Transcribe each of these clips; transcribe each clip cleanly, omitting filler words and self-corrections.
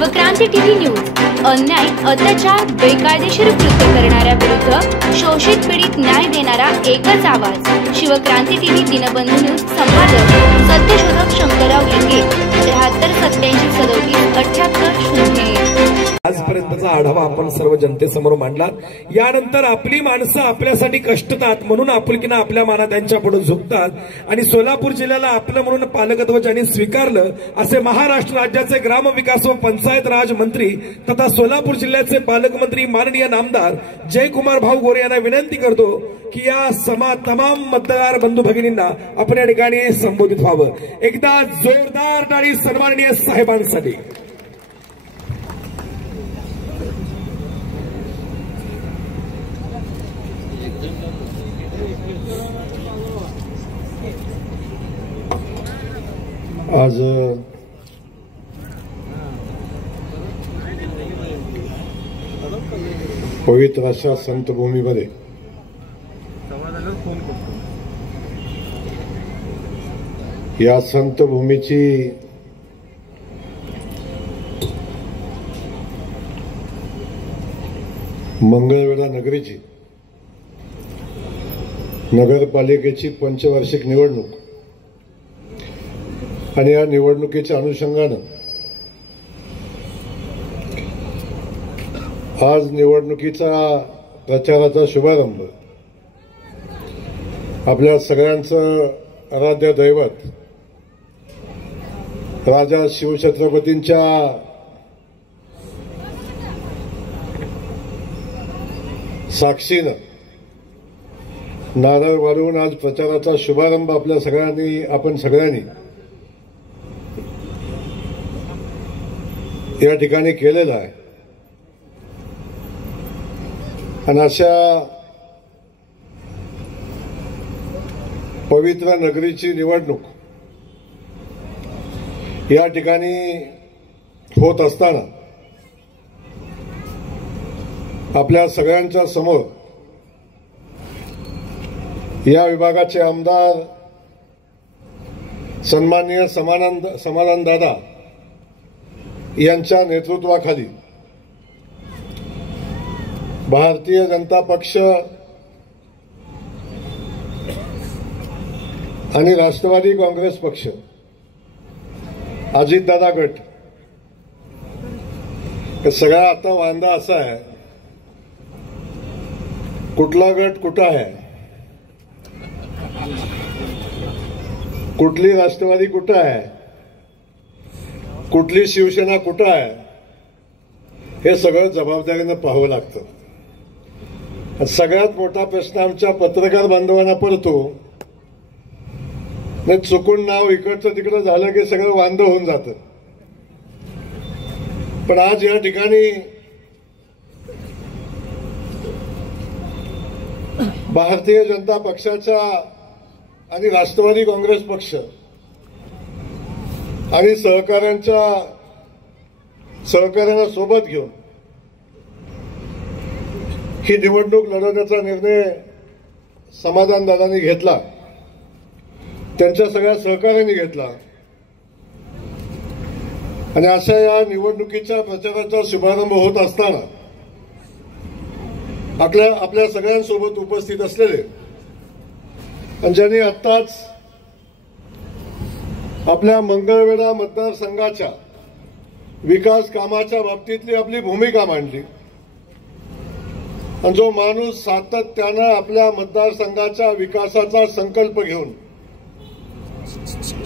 Shivkranti TV news अन्याय, अत्याचार, बेकायदेशीर कृत्य करणाऱ्या विरुद्ध शोषित पीडित न्याय देणारा एकच आवाज। शिवक्रांती टीव्ही दिनबंधू न्यूज संपादक सत्यशोधक शंकरराव लिंगे 7387377880। आजपर्यंतचा आढावा आपण सर्व जनतेसमोर मांडला। यानंतर आपली माणसं आपल्यासाठी कष्टतात म्हणून आपुलकीने आपल्या माना त्यांच्या पुढे झुकतात आणि सोलापूर जिल्ह्याला आपलं म्हणून पालकत्व ज्यांनी स्वीकारलं असे महाराष्ट्र राज्याचे ग्रामविकास व पंचायत राज मंत्री तथा सोलापूर जिल्ह्याचे पालकमंत्री माननीय नामदार जयकुमार भाऊ गोरे यांना विनंती करतो की या तमाम मतदार बंधू भगिनींना आपण या ठिकाणी संबोधित व्हावं। एकदा जोरदार टाळी सन्माननीय साहेबांसाठी। आज पवित्र अशा संतभूमीमध्ये या संतभूमीची मंगळवेढा नगरीची नगरपालिकेची पंचवार्षिक निवडणूक आणि या निवडणुकीच्या अनुषंगानं आज निवडणुकीचा प्रचाराचा शुभारंभ आपल्या सगळ्यांचं आराध्य दैवत राजा शिवछत्रपतींच्या साक्षीनं नारळ वाढवून आज प्रचाराचा शुभारंभ आपण सगळ्यांनी या ठिकाणी केलेला आहे। आणि अशा पवित्र नगरीची निवडणूक या ठिकाणी होत असताना आपल्या सगळ्यांच्या समोर या विभागाचे आमदार सन्माननीय समाधान दादा यांच्या नेतृत्वाखाली भारतीय जनता पक्ष आणि राष्ट्रवादी काँग्रेस पक्ष अजितदादा गट हे सगळा आता वांदा असा आहे, कुठला गट कुठं आहे, कुठली राष्ट्रवादी कुठं आहे, कुठली शिवसेना कुठं आहे, हे सगळं जबाबदारीनं पाहावं लागतं। सगळ्यात मोठा प्रश्न आमच्या पत्रकार बांधवांना पडतो, नाही चुकून नाव इकडचं तिकडं झालं की सगळं वांद होऊन जातं। पण आज या ठिकाणी भारतीय जनता पक्षाचा आणि राष्ट्रवादी काँग्रेस पक्ष आणि सहकार्यांना सोबत घेऊन ही निवडणूक लढवण्याचा निर्णय समाधानदादांनी घेतला, त्यांच्या सगळ्या सहकार्यांनी घेतला। आणि अशा या निवडणुकीच्या प्रचाराचा शुभारंभ होत असताना आपल्या सगळ्यांसोबत उपस्थित असलेले आणि ज्यांनी आत्ताच आपल्या मंगळवेढा मतदारसंघाच्या विकास कामाच्या बाबतीतली आपली भूमिका मांडली आणि जो माणूस सातत्यानं आपल्या मतदारसंघाच्या विकासाचा संकल्प घेऊन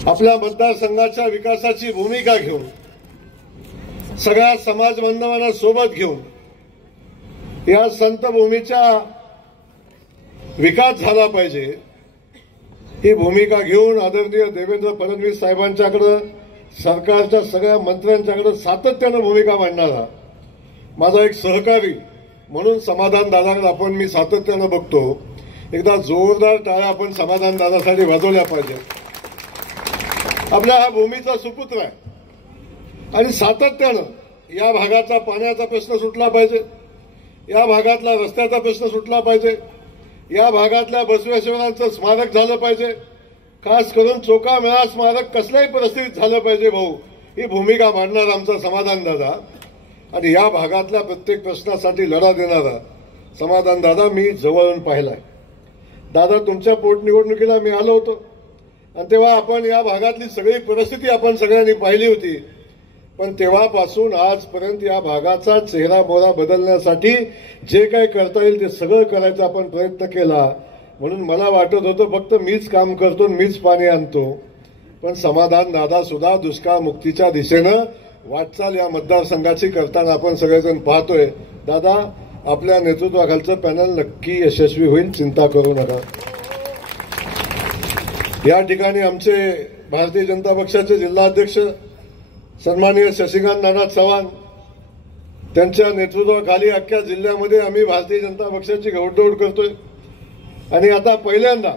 आपल्या मतदारसंघाच्या विकासाची भूमिका घेऊन सगळ्या समाज बांधवांना सोबत घेऊन या संतभूमीचा विकास झाला पाहिजे ही भूमिका घेऊन आदरणीय देवेंद्र फडणवीस साहेबांच्याकडे सरकारच्या सगळ्या मंत्र्यांच्याकडे सातत्यानं भूमिका मांडणारा माझा एक सहकारी म्हणून समाधान दादाकडे मी सातत्यानं बघतो। एकदा जोरदार टाळ्या आपण समाधान दादासाठी वाजवल्या पाहिजेत। आपल्या हा भूमीचा सुपुत्र आहे आणि सातत्यानं या भागाचा पाण्याचा प्रश्न सुटला पाहिजे, या भागातला रस्त्याचा प्रश्न सुटला पाहिजे, या भागातल्या बसवेश्वरांचं स्मारक झालं पाहिजे, खास करून चोखामेळा स्मारक कसल्याही परिस्थितीत झालं पाहिजे भाऊ, ही भूमिका मांडणारा आमचा समाधान दादा आणि या भागातल्या प्रत्येक प्रश्नासाठी लढा देणारा समाधान दादा मी जवळून पाहिलाय. दादा तुमच्या पोटनिवडणुकीला मी आलो होतो आणि तेव्हा आपण या भागातली सगळी परिस्थिती आपण सगळ्यांनी पाहिली होती. पण तेव्हापासून आजपर्यंत या भागाचा चेहरा मोहरा बदलण्यासाठी जे काही करता येईल ते सगळं करायचा आपण प्रयत्न केला. म्हणून मला वाटत होतं फक्त मीच काम करतो मीच पाणी आणतो. पण समाधान दादा सुद्धा दुष्काळ मुक्तीच्या दिशेनं वाटचाल या मतदारसंघाची करताना आपण सगळेजण पाहतोय. दादा आपल्या नेतृत्वाखालचं पॅनल नक्की यशस्वी होईल, चिंता करू नका. या ठिकाणी आमचे भारतीय जनता पक्षाचे जिल्हाध्यक्ष सन्माननीय शशिकांत नाना चव्हाण त्यांच्या नेतृत्वाखाली अख्ख्या जिल्ह्यामध्ये आम्ही भारतीय जनता पक्षाची घोडदौड करतोय. आणि आता पहिल्यांदा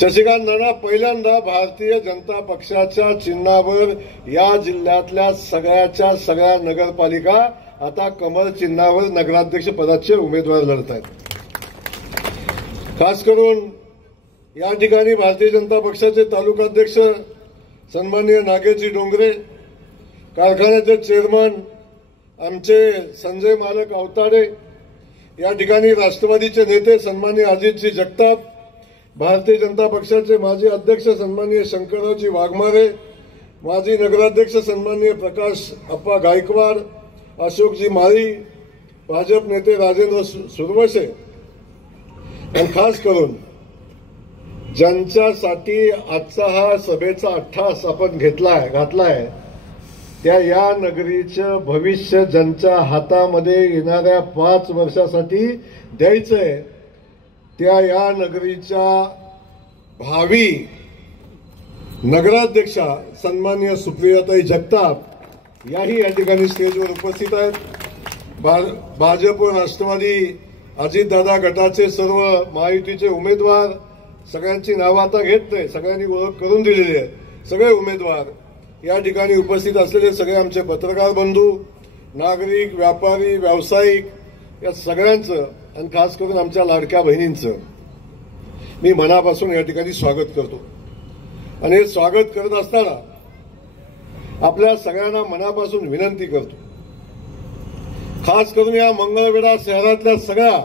शशिकांत नाना पहिल्यांदा भारतीय जनता पक्षाच्या चिन्हावर या जिल्ह्यातल्या सगळ्या नगरपालिका आता कमळ चिन्हावर नगराध्यक्ष पदाचे उमेदवार लढत आहेत. खास करून या ठिकाणी भारतीय जनता पक्षाचे तालुकाध्यक्ष सन्माननीय नागेजी डोंगरे, कारखान्याचे चेअरमन आमचे संजय मालक अवताडे, या ठिकाणी राष्ट्रवादीचे नेते सन्माननीय अजितजी जगताप, भारतीय जनता पक्षाचे माजी अध्यक्ष सन्माननीय शंकररावजी वाघमारे, माजी नगराध्यक्ष सन्माननीय प्रकाश अप्पा गायकवाड, अशोकजी माळी, भाजप नेते राजेंद्र सुरवशे आणि खास करून ज्यांच्यासाठी आजचा हा सभेचा अट्टास आपण घातलाय त्या या नगरीचं भविष्य ज्यांच्या हातामध्ये येणाऱ्या 5 वर्षासाठी द्यायचंय त्या या नगरीच्या भावी नगराध्यक्षा सन्माननीय सुप्रियाताई जगताप याही या ठिकाणी स्टेजवर उपस्थित आहेत. भाजप राष्ट्रवादी अजितदादा गटाचे सर्व महायुतीचे उमेदवार सगळ्यांची नावं आता घेत नाही, सगळ्यांनी ओळख करून दिलेली आहे. सगळे उमेदवार या ठिकाणी उपस्थित असलेले सगळे आमचे पत्रकार बंधू, नागरिक, व्यापारी, व्यावसायिक या सगळ्यांचं आणि खास करून आमच्या लाडक्या बहिणींचं मी मनापासून या ठिकाणी स्वागत करतो. आणि हे स्वागत करत असताना आपल्या सगळ्यांना मनापासून विनंती करतो, खास करून या मंगळवेढा शहरातल्या सगळ्या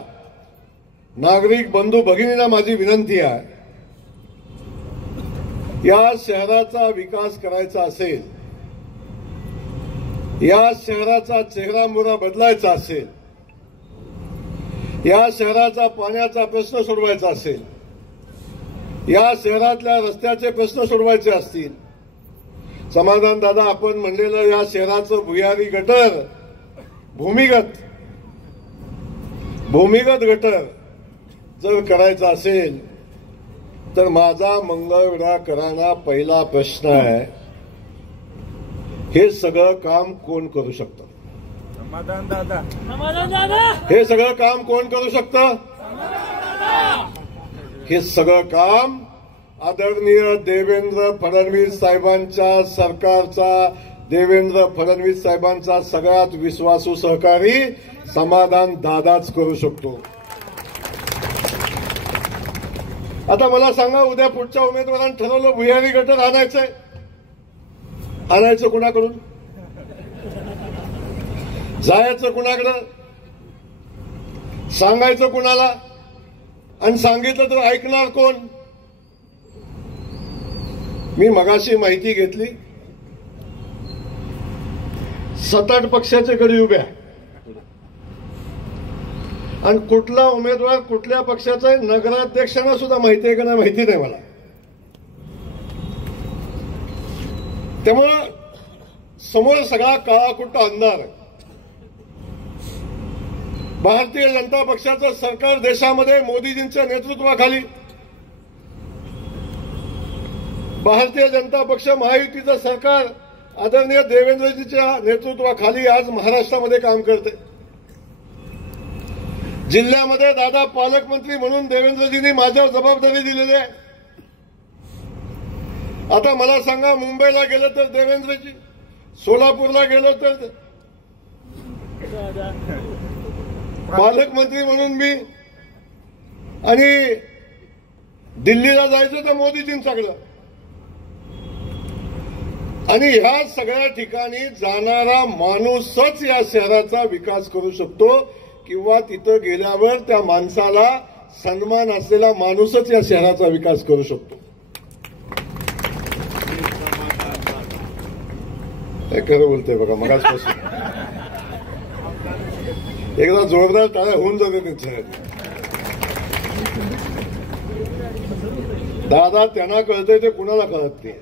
नागरिक बंधू भगिनींना माझी विनंती आहे, या शहराचा विकास करायचा असेल, या शहराचा चेहरा मोहरा बदलायचा असेल, या शहराचा पाण्याचा प्रश्न सोडवायचा असेल, या शहरातल्या रस्त्याचे प्रश्न सोडवायचे असतील, समाधान दादा आपण म्हणलेलं या शहराचं भुयारी गटर भूमिगत गटर जर करायचा असेल तर माझा मंगळवेढाकरांना पहिला प्रश्न आहे, हे सगळं काम कोण करू शकतं? समाधान दादा. हे सगळं काम कोण करू शकतं? हे सगळं काम आदरणीय देवेंद्र फडणवीस साहेबांच्या सरकारचा, देवेंद्र फडणवीस साहेबांचा सगळ्यात विश्वासू सहकारी समाधान दादाच करू शकतो. आता मला सांगा, उद्या पुढच्या उमेदवारांनी ठरवलं भुयारी गटर आणायचंय, आणायचं कुणाकडून? जायचं कुणाकडं? सांगायचं कुणाला? आणि सांगितलं तर ऐकणार कोण? मी मगाशी माहिती घेतली, 7-8 पक्षाचे गडी उभे आहे आणि कुठला उमेदवार कुठल्या पक्षाचा आहे नगराध्यक्षांना सुद्धा माहिती आहे का नाही माहिती नाही मला. त्यामुळं समोर सगळा काळाकुट्ट अंधार. भारतीय जनता पक्षाचं सरकार देशामध्ये मोदीजींच्या नेतृत्वाखाली, भारतीय जनता पक्ष महायुतीचं सरकार आदरणीय देवेंद्रजीच्या नेतृत्वाखाली आज महाराष्ट्रामध्ये काम करते. जिल्ह्यामध्ये दादा पालकमंत्री म्हणून देवेंद्रजींनी माझ्यावर जबाबदारी दिलेली आहे. आता मला सांगा, मुंबईला गेलं तर देवेंद्रजी, सोलापूरला गेलो तर पालकमंत्री म्हणून मी, आणि दिल्लीला जायचं तर मोदीजींच्याकडं. आणि ह्या सगळ्या ठिकाणी जाणारा माणूसच या शहराचा विकास करू शकतो किंवा तिथं गेल्यावर त्या माणसाला सन्मान असलेला माणूसच या शहराचा विकास करू शकतो. हे खरं बोलतोय बघा. मगाचपासून एकदा जोरदार टाळ्या होऊन जाते त्यांच्या. दादा त्यांना कळतंय ते कुणाला कळत नाही.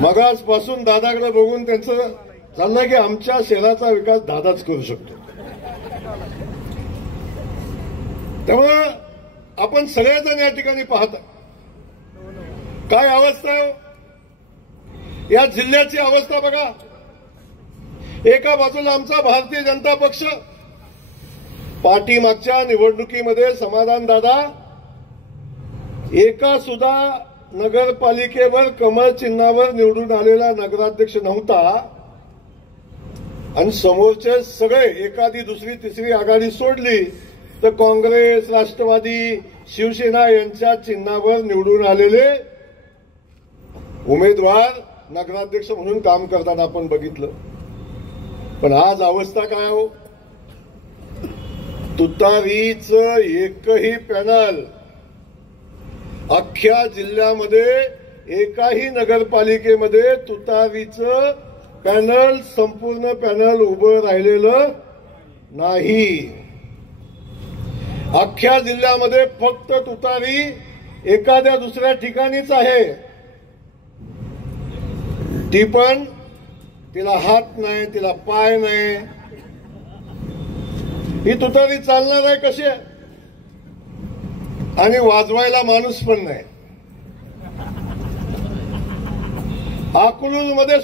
मगाचपासून दादाकडे बघून त्यांचं चाललंय की आमच्या शहराचा विकास दादाच करू शकतो. त्यामुळं आपण सगळेजण या ठिकाणी पाहता काय अवस्था आहे. या जिल्ह्याची अवस्था बघा. एका बाजूला आमचा भारतीय जनता पक्ष, पाठीमागच्या निवडणुकीमध्ये समाधान दादा एका सुद्धा नगरपालिकेवर कमळ चिन्हावर निवडून आलेला नगराध्यक्ष नव्हता आणि समोरचे सगळे एखादी दुसरी तिसरी आघाडी सोडली तर काँग्रेस, राष्ट्रवादी, शिवसेना यांच्या चिन्हावर निवडून आलेले उमेदवार नगराध्यक्ष म्हणून काम करताना आपण बघितलं. पण आज अवस्था काय हो. तुतारीचं एकही पॅनल अख्ख्या जिल्ह्यामध्ये एकाही नगरपालिकेमध्ये तुतारीचं पॅनल संपूर्ण पॅनल उभं राहिलेलं नाही. अख्ख्या जिल्ह्यामध्ये फक्त तुतारी एखाद्या दुसऱ्या ठिकाणीच आहे. ती पण तिला हात नाही, तिला पाय नाही. ही तुतारी चालणार आहे कशी आणि वाजवायला माणूस पण नाही. अकलूजमध्ये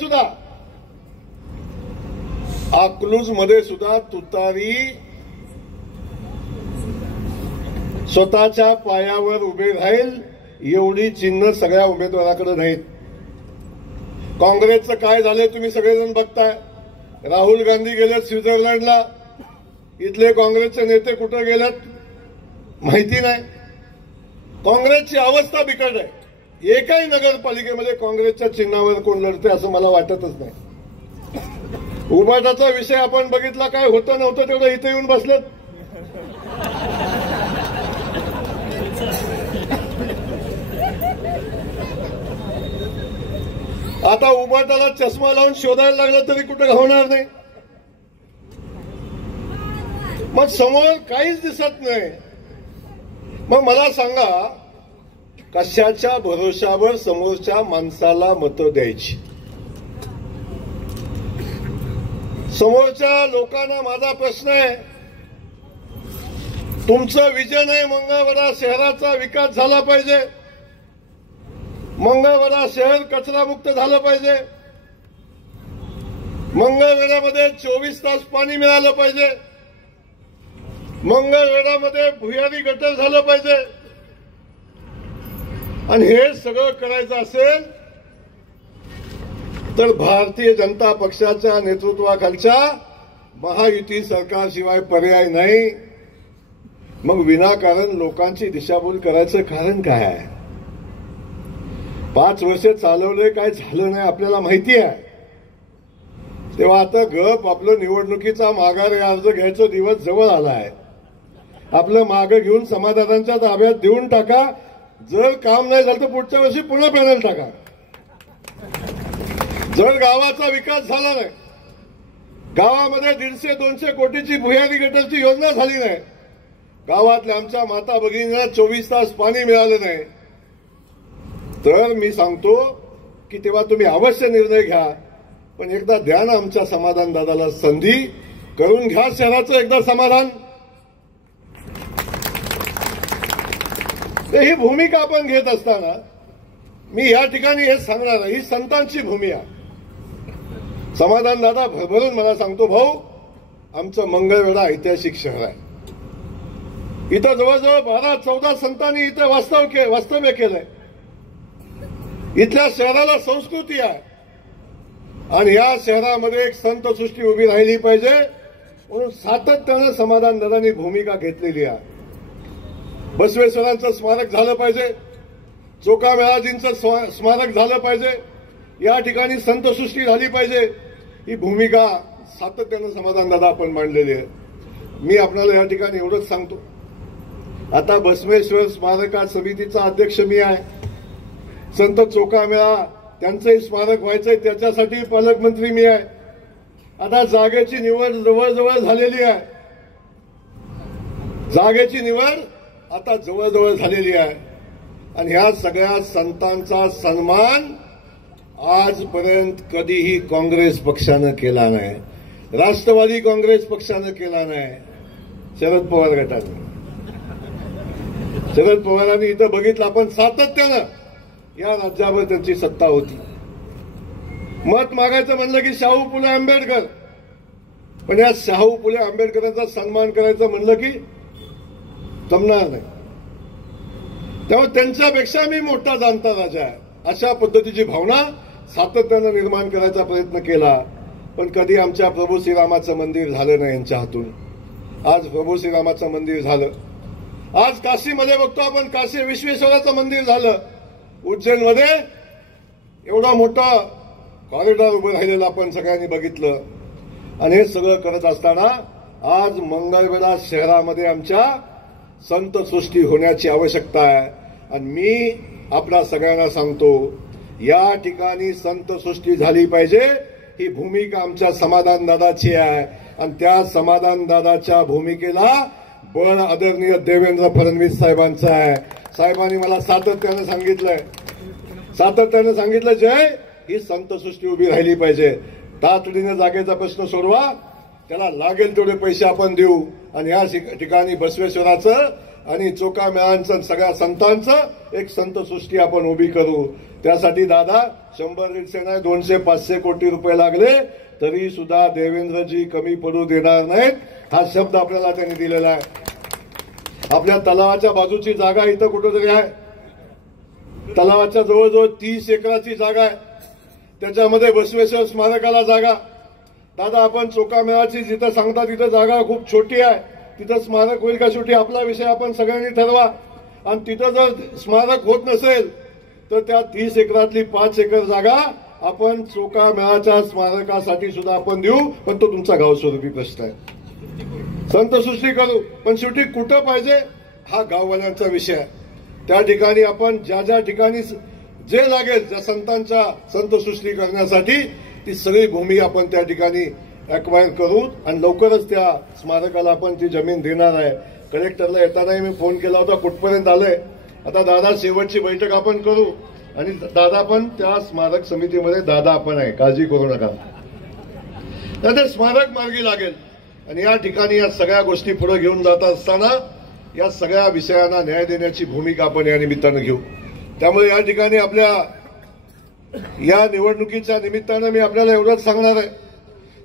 सुद्धा तुतारी स्वतःच्या पायावर उभे राहील एवढी चिन्ह सगळ्या उमेदवाराकडे नाहीत. काँग्रेसचं काय झालंय तुम्ही सगळेजण बघताय. राहुल गांधी गेलेत स्वित्झर्लंडला. इथले काँग्रेसचे नेते कुठे गेलेत माहिती नाही. काँग्रेसची अवस्था बिकट आहे. एकाही नगरपालिकेमध्ये काँग्रेसच्या चिन्हावर कोण लढते असं मला वाटतच नाही. उभाटाचा विषय आपण बघितला. काय होतं नव्हतं तेवढं इथे येऊन बसलेत. आता उभाटाला चष्मा लावून शोधायला लागला तरी कुठे घावणार नाही. मग समोर काहीच दिसत नाही. मग मला सांगा कशाच्या भरोशावर समोरच्या माणसाला मतं द्यायची. समोरच्या लोकांना माझा प्रश्न आहे. तुमचं विजन आहे मंगळवेढा शहराचा विकास झाला पाहिजे. मंगळवेढा शहर कचरामुक्त झालं पाहिजे. मंगळवेढ्यामध्ये 24 तास पाणी मिळालं पाहिजे. मंगळवेढ्यामध्ये भुयारी गटर झालं पाहिजे. आणि हे सगळं करायचं असेल तर भारतीय जनता पक्षाच्या नेतृत्वाखालच्या महायुती सरकारशिवाय पर्याय नाही. मग विनाकारण लोकांची दिशाभूल करायचं कारण काय आहे. 5 वर्ष चालवलंय, काय झालं नाही आपल्याला माहिती आहे. तेव्हा आता गप आपलं निवडणुकीचा माघार अर्ज घ्यायचा दिवस जवळ आला आहे. आपलं मागं घेऊन समाधानाच्या ताब्यात देऊन टाका. जर काम नाही झालं तर पुढच्या वर्षी पुन्हा पॅनल टाका. जर गावाचा विकास झाला नाही, गावामध्ये 150-200 कोटीची भुयारी गटरची योजना झाली नाही, गावातल्या आमच्या माता भगिनींना 24 तास पाणी मिळालं नाही, तर मी सांगतो की तेव्हा तुम्ही अवश्य निर्णय घ्या. पण एकदा द्या ना आमच्या समाधान दादाला संधी. करून घ्या शहराचं एकदा समाधान. ही भूमिका आपण घेत असताना मी या ठिकाणी हे सांगणार आहे. ही संतांची भूमी आहे. समाधान दादा भरभरून मला सांगतो, भाऊ आमचं मंगळवेढा ऐतिहासिक शहर आहे. इथं जवळजवळ 12-14 संतांनी इथं वास्तव्य केलंय. इथल्या शहराला संस्कृती आहे आणि या शहरामध्ये एक संतसृष्टी उभी राहिली पाहिजे म्हणून सातत्यानं समाधान दादांनी भूमिका घेतलेली आहे. बसवेश्वरांचं स्मारक झालं पाहिजे. चोखामेळाजींचं स्मारक झालं पाहिजे. या ठिकाणी संतसृष्टी झाली पाहिजे, ही भूमिका सातत्यानं समाधानदादा आपण मांडलेली आहे. मी आपल्याला या ठिकाणी एवढंच सांगतो, आता बसवेश्वर स्मारक समितीचा अध्यक्ष मी आहे. संत चोखामेळा त्यांचंही स्मारक व्हायचंय, त्याच्यासाठी पालकमंत्री मी आहे. आता जागेची निवड जवळजवळ झालेली आहे. जागेची निवड आता जवळजवळ झालेली आहे. आणि ह्या सगळ्या संतांचा सन्मान आजपर्यंत कधीही काँग्रेस पक्षानं केला नाही, राष्ट्रवादी काँग्रेस पक्षानं केला नाही, शरद पवार गटानं. शरद पवारांनी इथं बघितलं, आपण सातत्यानं या राज्यावर त्यांची सत्ता होती. मत मागायचं म्हणलं की शाहू फुले आंबेडकर, पण या शाहू फुले आंबेडकरांचा सन्मान करायचं म्हणलं की जमणार नाही. त्यामुळे त्यांच्यापेक्षा मी मोठा जाणता राजा आहे, अशा पद्धतीची भावना सातत्यानं निर्माण करायचा प्रयत्न केला. पण कधी आमच्या प्रभू श्रीरामाचं मंदिर झालं नाही यांच्या हातून. आज प्रभू श्रीरामाचं मंदिर झालं. आज काशीमध्ये बघतो आपण, काशी विश्वेश्वराचं मंदिर झालं. उज्जैनमध्ये एवढा मोठा कॉरिडॉर उभं राहिलेलं आपण सगळ्यांनी बघितलं. आणि हे सगळं करत असताना आज मंगळवेढा शहरामध्ये आमच्या संतसृष्टी होण्याची आवश्यकता आहे. आणि मी आपल्या सगळ्यांना सांगतो, या ठिकाणी संतसृष्टी झाली पाहिजे, ही भूमिका आमच्या समाधानदादाची आहे. आणि त्या समाधानदादाच्या भूमिकेला बळ आदरणीय देवेंद्र फडणवीस साहेबांचं आहे. साहेबांनी मला सातत्यानं सांगितलं जय, ही संतसृष्टी उभी राहिली पाहिजे. तातडीनं जागेचा प्रश्न सोडवा, त्याला लागेल तेवढे पैसे आपण देऊ. आणि या ठिकाणी बसवेश्वराचं आणि चोखामेळांचं सगळ्या संतांचं एक संतसृष्टी आपण उभी करू. त्यासाठी दादा 100-150 नाही, 200-500 कोटी रुपये लागले तरी सुद्धा देवेंद्रजी कमी पडू देणार नाहीत, हा शब्द आपल्याला त्यांनी दिलेला आहे. आपल्या तलावाच्या बाजूची जागा इथं कुठेतरी आहे, तलावाच्या जवळजवळ 30 एकराची जागा आहे. त्याच्यामध्ये बसवेश्वर स्मारकाला जागा. दादा आपण चोखामेळाची जिथं सांगता तिथं जागा खूप छोटी आहे, तिथं स्मारक होईल का छोटी, आपला विषय आपण सगळ्यांनी ठरवा. आणि तिथं जर स्मारक होत नसेल तर त्या 30 एकरातली 5 एकर जागा आपण चोखामेळाच्या स्मारकासाठी सुद्धा आपण देऊ. पण तो तुमचा गावस्वरूपी प्रश्न आहे. संतसृष्टी करू, पण शेवटी कुठं पाहिजे हा गाववाल्यांचा विषय आहे. त्या ठिकाणी आपण ज्या ठिकाणी जे लागेल ज्या संतांच्या संतसृष्टी करण्यासाठी ती सगळी भूमी आपण त्या ठिकाणी अक्वायर करू. आणि लवकरच त्या स्मारकाला आपण ती जमीन देणार आहे. कलेक्टरला येतानाही मी फोन केला होता, कुठपर्यंत आलंय. आता दादा शेवटची बैठक आपण करू. आणि दादा पण त्या स्मारक समितीमध्ये दादा आपण आहे, काळजी करू नका. तर स्मारक मार्गी लागेल. आणि या ठिकाणी या सगळ्या गोष्टी पुढे घेऊन जात असताना या सगळ्या विषयांना न्याय देण्याची भूमिका आपण या निमित्तानं घेऊ. त्यामुळे या ठिकाणी आपल्या या निवडणुकीच्या निमित्तानं मी आपल्याला एवढंच सांगणार आहे,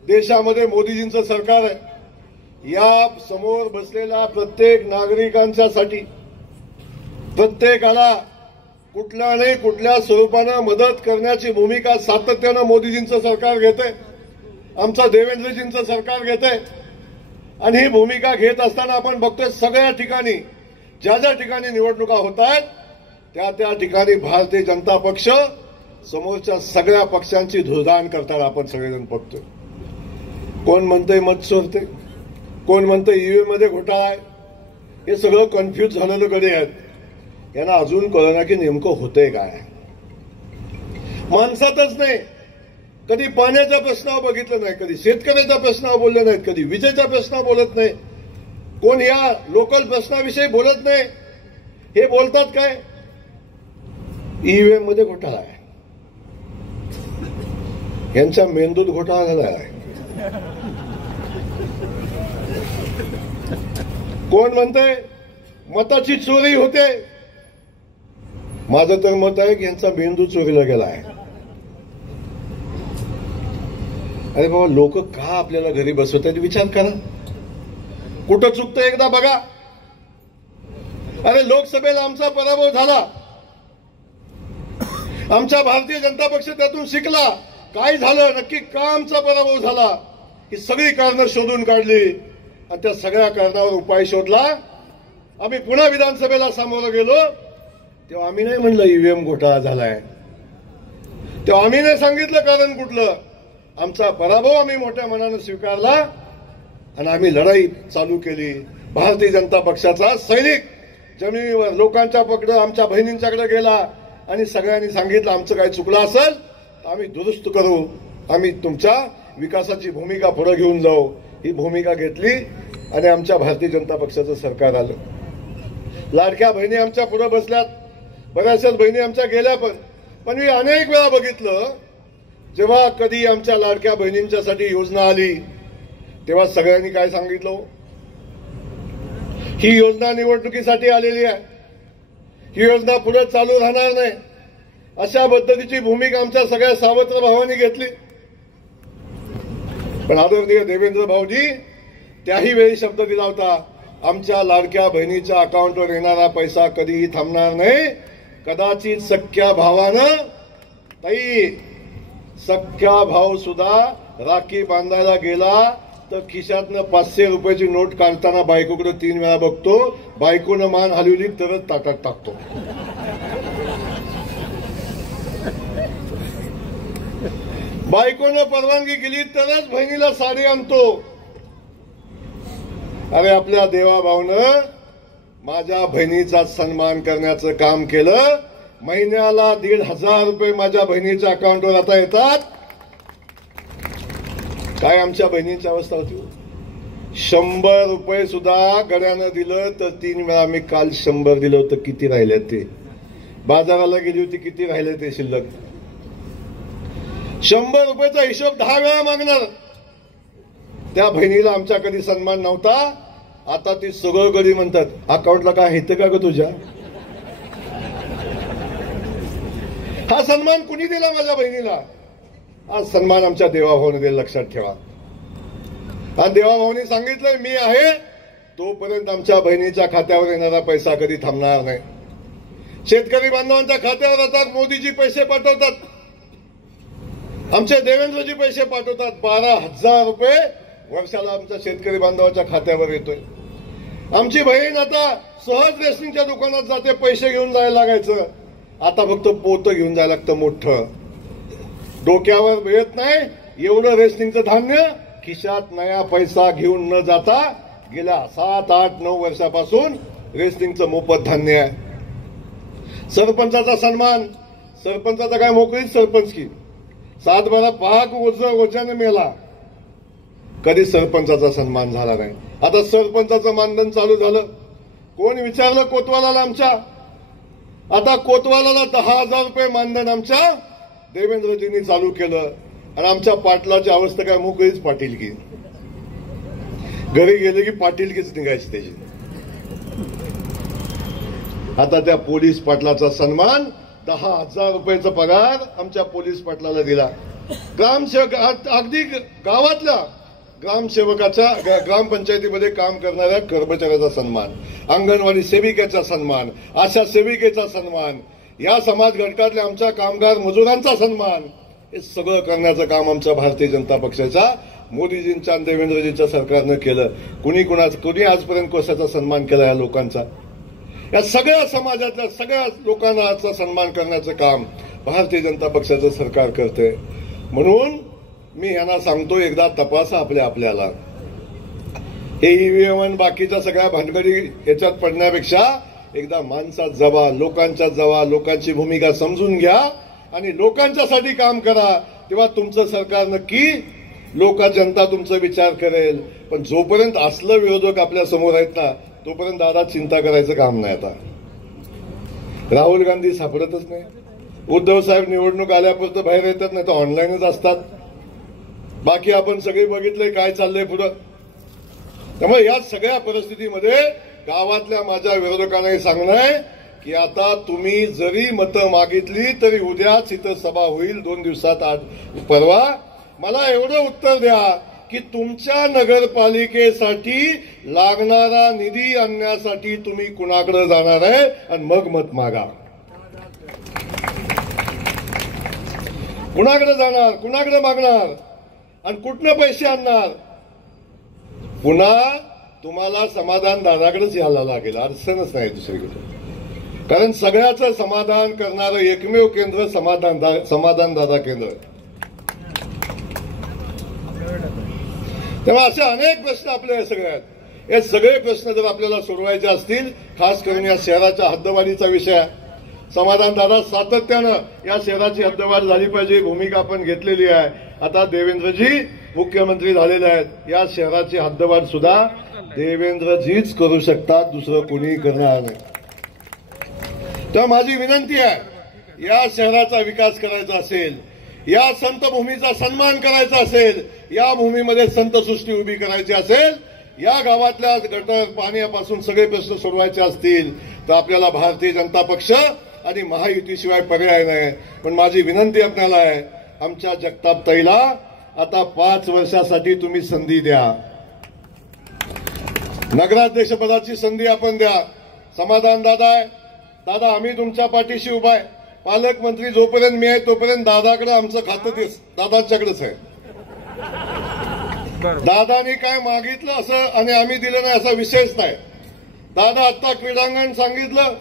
देशामध्ये मोदीजींचं सरकार आहे. या समोर बसलेल्या प्रत्येक नागरिकांच्यासाठी प्रत्येकाला कुठल्या नाही कुठल्या स्वरूपानं मदत करण्याची भूमिका सातत्यानं मोदीजींचं सरकार घेते, आमचं देवेंद्रजींचं सरकार घेते. आणि ही भूमिका घेत असताना आपण बघतोय सगळ्या ठिकाणी ज्या ठिकाणी निवडणुका होत आहेत त्या ठिकाणी भारतीय जनता पक्ष समोरच्या सगळ्या पक्षांची धुळधाण करताना आपण सगळेजण बघतोय. कोण म्हणतंय मत चोरते, कोण म्हणतंय ईव्हीएम मध्ये घोटाळा आहे. हे सगळं कन्फ्यूज झालेलं कधी आहेत. यांना अजून कळना की नेमकं होतंय काय. माणसातच नाही, कधी पाण्याच्या प्रश्नावर बघितलं नाही, कधी शेतकऱ्याच्या प्रश्नावर बोलले नाहीत, कधी विजेच्या प्रश्नावर बोलत नाही, कोण या लोकल प्रश्नाविषयी बोलत नाही. हे बोलतात काय, ईव्हीएम मध्ये घोटाळा आहे, यांच्या मेंदूत घोटाळा झाला आहे. कोण म्हणतंय मताची चोरी होते. माझं तर मत आहे की यांचा मेंदू चोरीला गेला आहे. अरे बाबा, लोक का आपल्याला घरी बसवतात विचार करा. कुठं चुकतं एकदा बघा. अरे लोकसभेला आमचा पराभव झाला, आमचा भारतीय जनता पक्ष त्यातून शिकला. काय झालं नक्की, का आमचा पराभव झाला, ही सगळी कारणं शोधून काढली आणि त्या सगळ्या कारणावर उपाय शोधला. आम्ही पुन्हा विधानसभेला सामोरं गेलो तेव्हा आम्ही नाही म्हणलं ईव्हीएम घोटाळा झालाय. तेव्हा आम्ही नाही सांगितलं कारण कुठलं. आमचा पराभव आम्ही मोठ्या मनानं स्वीकारला आणि आम्ही लढाई चालू केली. भारतीय जनता पक्षाचा सैनिक जमिनीवर लोकांच्या पकडं आमच्या बहिणींच्याकडे गेला आणि सगळ्यांनी सांगितलं आमचं काही चुकलं असेल तर आम्ही दुरुस्त करू, आम्ही तुमच्या विकासाची भूमिका पुढे घेऊन जाऊ. ही भूमिका घेतली आणि आमच्या भारतीय जनता पक्षाचं सरकार आलं. लाडक्या बहिणी आमच्या पुढे बसल्यात, बऱ्याचशाच बहिणी आमच्या गेल्या पण मी अनेक वेळा बघितलं जेव्हा कधी आमच्या लाडक्या बहिणींच्यासाठी योजना आली तेव्हा सगळ्यांनी काय सांगितलं, ही योजना निवडणुकीसाठी आलेली आहे, ही योजना पुढे चालू राहणार नाही, अशा पद्धतीची भूमिका आमच्या सगळ्या सावत्र भावांनी घेतली. पण आदरणीय देवेंद्र भाऊजी त्याही वेळी शब्द दिला होता, आमच्या लाडक्या बहिणीच्या अकाउंटवर येणारा पैसा कधीही थांबणार नाही. कदाचित सख्या भावानं ताई सख्या भाऊ सुद्धा राखी बांधायला गेला तर खिशातनं 500 रुपयाची नोट काढताना बायकोकडे 3 वेळा बघतो, बायकोनं मान हलवली तरच ताटात टाकतो. बायकोनं परवानगी केली तरच बहिणीला साडी आणतो. अरे आपल्या देवाभाऊनं माझ्या बहिणीचा सन्मान करण्याचं काम केलं. महिन्याला 1,500 रुपये माझ्या बहिणीच्या अकाउंटवर आता येतात. काय आमच्या बहिणींची अवस्था होती, 100 रुपये सुद्धा गड्यानं दिलं तर 3 वेळा. मी काल 100 दिलं होतं, किती राहिले ते, बाजाराला गेली होती किती राहिले ते शिल्लक. 100 रुपयाचा हिशोब 10 वेळा मागणार. त्या बहिणीला आमच्या कधी सन्मान नव्हता. आता ती सगळं गडी म्हणतात, अकाउंटला काय येतं का ग तुझ्या. हा सन्मान कुणी दिला माझ्या बहिणीला, हा सन्मान आमच्या देवाभाऊने दिला, लक्षात ठेवा. आणि देवाभाऊनी सांगितलंय मी आहे तोपर्यंत आमच्या बहिणीच्या खात्यावर येणारा पैसा कधी थांबणार नाही. शेतकरी बांधवांच्या खात्यावर आता मोदीजी पैसे पाठवतात, आमचे देवेंद्रजी पैसे पाठवतात. 12,000 रुपये वर्षाला आमच्या शेतकरी बांधवाच्या खात्यावर येतोय. आमची बहीण आता सहज रेशनिंगच्या दुकानात जाते, पैसे घेऊन जायला लागायचं, आता फक्त पोतं घेऊन जायला लागतं मोठं. डोक्यावर येत नाही एवढं रेशनिंगचं धान्य, खिशात नया पैसा घेऊन न जाता गेल्या 7, 8, 9 वर्षापासून रेशनिंगचं मोफत धान्य आहे. सरपंचाचा सन्मान, सरपंचाचा काय मोकळीच सरपंच की 7-12 पाक ओझ्याने मेला, कधी सरपंचाचा सन्मान झाला नाही. आता सरपंचाचं मानधन चालू झालं. कोण विचारलं कोतवालाला आमच्या, आता कोतवालाला 10,000 रुपये मानधन आमच्या देवेंद्रजींनी चालू केलं. आणि आमच्या पाटलाची अवस्था काय मोकळीच पाटीलकी, घरी गेले की पाटीलकीच निघायची त्याची. आता त्या पोलीस पाटलाचा सन्मान 10,000 रुपयाचा पगार आमच्या पोलीस पाटलाला दिला. ग्रामसेवक अगदी गावातल्या ग्रामसेवकाचा ग्रामपंचायतीमध्ये काम करणाऱ्या कर्मचाऱ्याचा सन्मान, अंगणवाडी सेविकेचा सन्मान, आशा सेविकेचा सन्मान, या समाज घटकातल्या आमच्या कामगार मजुरांचा सन्मान, हे सगळं करण्याचं काम आमच्या भारतीय जनता पक्षाच्या मोदीजींच्या आणि देवेंद्रजींच्या सरकारनं केलं. कुणी आजपर्यंत कशाचा सन्मान केला या लोकांचा. या सगळ्या समाजातल्या सगळ्या लोकांचा सन्मान करण्याचं काम भारतीय जनता पक्षाचं सरकार करते. म्हणून मी यांना सांगतो, एकदा तपासा आपल्याला. हे ईव्हीएम आणि बाकीच्या सगळ्या भानगडी याच्यात पडण्यापेक्षा एकदा माणसात जावा, लोकांच्यात जावा, लोकांची भूमिका समजून घ्या आणि लोकांच्यासाठी काम करा. तेव्हा तुमचं सरकार नक्की जनता तुमचा विचार करेल. पण जोपर्यंत असलं विरोधक आपल्या समोर आहेत ना, तोपर्यंत दादा चिंता करायचं काम नाही. आता राहुल गांधी सापडतच नाही, उद्धव साहेब निवडणूक आल्यापुरतं बाहेर येतात, नाही तर ऑनलाईनच असतात. बाकी आपण सगळे बघितलंय काय चाललंय पुढं. त्यामुळे या सगळ्या परिस्थितीमध्ये गावातल्या माझ्या विरोधकांनाही सांगणं आहे की आता तुम्ही जरी मतं मागितली तरी उद्याच इथं सभा होईल, 2 दिवसात परवा. मला एवढं उत्तर द्या की तुमच्या नगरपालिकेसाठी लागणारा निधी आणण्यासाठी तुम्ही कुणाकडे जाणार आहे आणि मग मत मागा. कुणाकडे जाणार, कुणाकडे मागणार आणि कुठनं पैसे आणणार. पुन्हा तुम्हाला समाधान दादाकडेच यायला लागेल, अडचणच नाही दुसरीकडे. कारण सगळ्याचं समाधान करणारं एकमेव केंद्र समाधान दादा केंद्र. तेव्हा असे अनेक प्रश्न आपल्या सगळ्यात, हे सगळे प्रश्न जर आपल्याला सोडवायचे असतील, खास करून या शहराच्या हद्दवाढीचा विषय, समाधान दादा सातत्यानं या शहराची हद्दवाढ झाली पाहिजे भूमिका आपण घेतलेली आहे. आता देवेंद्रजी मुख्यमंत्री झालेले आहेत, या शहराची हद्दवाढ सुद्धा देवेंद्रजीच करू शकतात, दुसरं कोणी करणार नाही. तेव्हा माझी विनंती आहे, या शहराचा विकास करायचा असेल, या संत भूमीचा सन्मान करायचा असेल, या भूमीमध्ये संतसृष्टी उभी करायची असेल, या गावातल्या गटर पाण्यापासून सगळे प्रश्न सोडवायचे असतील तर आपल्याला भारतीय जनता पक्ष आणि महायुतीशिवाय पर्याय नाही. पण माझी विनंती आपल्याला आहे, आमच्या जगतापताईला आता 5 वर्षासाठी तुम्ही संधी द्या. नगराध्यक्षपदाची संधी आपण द्या. समाधान दादा आहे, दादा आम्ही तुमच्या पाठीशी उभा आहे. पालकमंत्री जोपर्यंत मी आहे तोपर्यंत दादाकडे आमचं खातं दादाच्याकडेच आहे. दादानी काय मागितलं असं आणि आम्ही दिलं नाही असा विषयच नाही. दादा आता क्रीडांगण सांगितलं,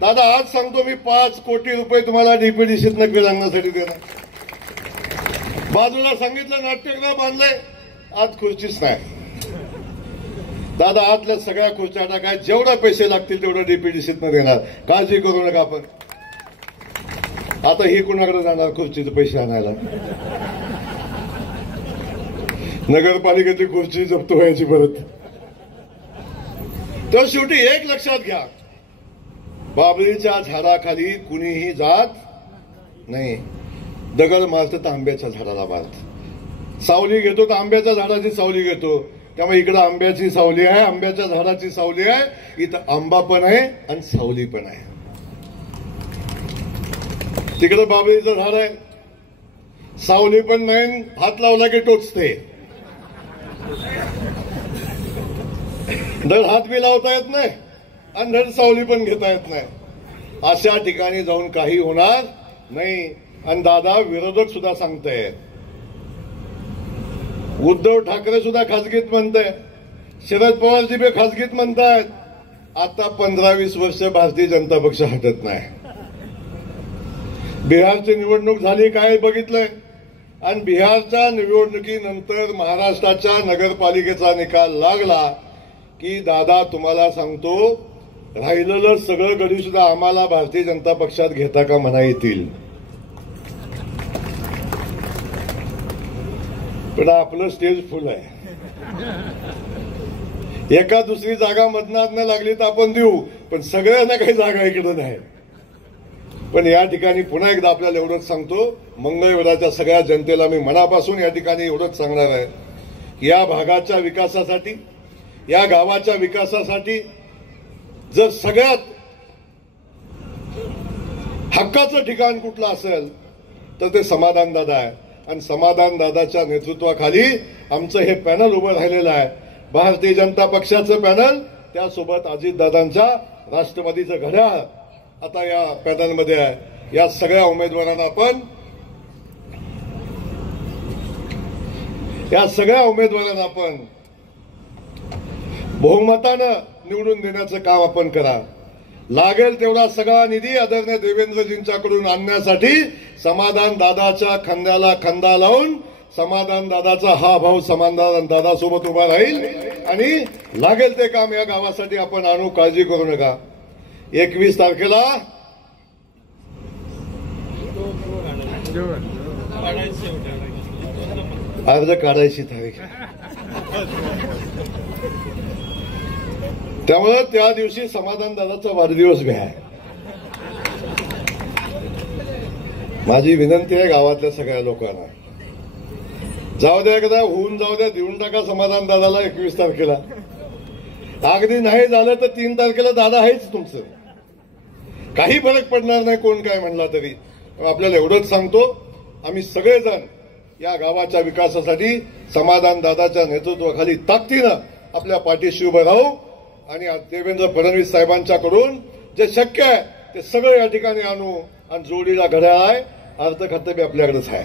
दादा आज सांगतो मी 5 कोटी रुपये तुम्हाला डीपीडीसीतनं क्रीडांगणासाठी देणार. बाजूला सांगितलं नाट्यगृह बांधलंय, आज खुर्चीच नाही. दादा आतल्या सगळ्या खुर्च्या टाकाय, जेवढे पैसे लागतील तेवढं डीपीडीसीतनं देणार, काळजी करू नका. आपण आता ही कुणाकडे जाणार खुर्चीचे पैसे आणायला? नगरपालिकेची खुर्ची जप्त व्हायची परत. तर शेवटी एक लक्षात घ्या, बाबळीच्या झाडाखाली कुणीही जात नाही. दगड मारतं तर आंब्याच्या झाडाला मारत. सावली घेतो तर आंब्याच्या झाडाची सावली घेतो. त्यामुळे इकडं आंब्याची सावली आहे, आंब्याच्या झाडाची सावली आहे, इथं आंबा पण आहे आणि सावली पण आहे. तिकडं बाबळीचं झाड आहे, सावली पण नाही, हात लावला की टोचते. धड हात बी लावता येत नाही आणि धड सावली पण घेता येत नाही. अशा ठिकाणी जाऊन काही होणार नाही. आणि दादा विरोधक सुद्धा सांगतायत, उद्धव ठाकरे सुद्धा खासगीत म्हणताय, शरद पवारजी बी खासगीत म्हणतायत. आता 15-20 वर्ष भारतीय जनता पक्ष हटत नाही. बिहारची निवडणूक झाली काय बघितलंय, आणि बिहारच्या निवडणुकीनंतर महाराष्ट्राच्या नगरपालिकेचा निकाल लागला की दादा तुम्हाला सांगतो, राहिलेलं सगळं गडी सुद्धा आम्हाला भारतीय जनता पक्षात घेता का म्हणा येतील. पण आपलं स्टेज फुल आहे. एका दुसरी जागा मतदान लागली तर आपण देऊ, पण सगळ्यांना काही जागा इकडे नाही. पण या ठिकाणी पुन्हा एकदा आपल्याला एवढंच सांगतो, मंगळवेढ्याच्या सगळ्या जनतेला मी मनापासून या ठिकाणी एवढंच सांगणार आहे, या भागाच्या विकासासाठी, या गावाच्या विकासासाठी जर सगळ्यात हक्काचं ठिकाण कुठलं असेल तर ते समाधान दादा आहे. आणि समाधान दादाच्या नेतृत्वाखाली आमचं हे पॅनल उभं राहिलेलं आहे. भारतीय जनता पक्षाचं पॅनल, त्यासोबत अजितदादांच्या राष्ट्रवादीचं घड्याळ आता या पॅनलमध्ये आहे. या सगळ्या उमेदवारांना आपण बहुमतानं निवडून देण्याचं काम आपण करा. लागेल तेवढा सगळा निधी आदरणीय देवेंद्रजींच्याकडून आणण्यासाठी समाधान दादाच्या खांद्याला खांदा लावून समाधान दादाचा हा भाऊ समाधान दादा सोबत उभा राहील आणि लागेल ते काम या गावासाठी आपण आणू, काळजी करू नका. 21 तारखेला अर्ज काढायची तारीख, त्यामुळे त्या दिवशी समाधान दादाचा वाढदिवस घ्या. माझी विनंती आहे गावातल्या सगळ्या लोकांना, जाऊ द्या एकदा होऊन जाऊ द्या, देऊन टाका समाधान दादाला 21 तारखेला. अगदी नाही झालं तर 3 तारखेला दादा आहेच तुमचं, काही फरक पडणार नाही कोण काय म्हणला तरी. आपल्याला एवढंच सांगतो, आम्ही सगळेजण या गावाच्या विकासासाठी समाधान दादाच्या नेतृत्वाखाली ताकदीनं आपल्या पाठीशी उभं राहू आणि देवेंद्र फडणवीस साहेबांच्याकडून जे शक्य आहे ते सगळं या ठिकाणी आणू. आणि जोडीला घड्याळ आहे, अर्थखातं बी आपल्याकडेच आहे.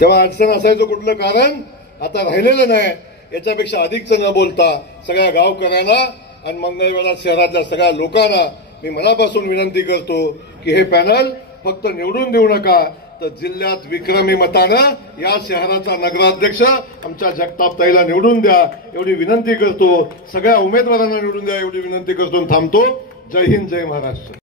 तेव्हा अडचण असायचं कुठलं कारण आता राहिलेलं नाही. याच्यापेक्षा अधिकचं न बोलता सगळ्या गावकऱ्यांना आणि मंगळवेढा शहरातल्या सगळ्या लोकांना मी मनापासून विनंती करतो की हे पॅनल फक्त निवडून देऊ नका, तर जिल्ह्यात विक्रमी मतानं या शहराचा नगराध्यक्ष आमच्या जगताप ताईला निवडून द्या एवढी विनंती करतो. सगळ्या उमेदवारांना निवडून द्या एवढी विनंती करतो. थांबतो. जय हिंद, जय महाराष्ट्र.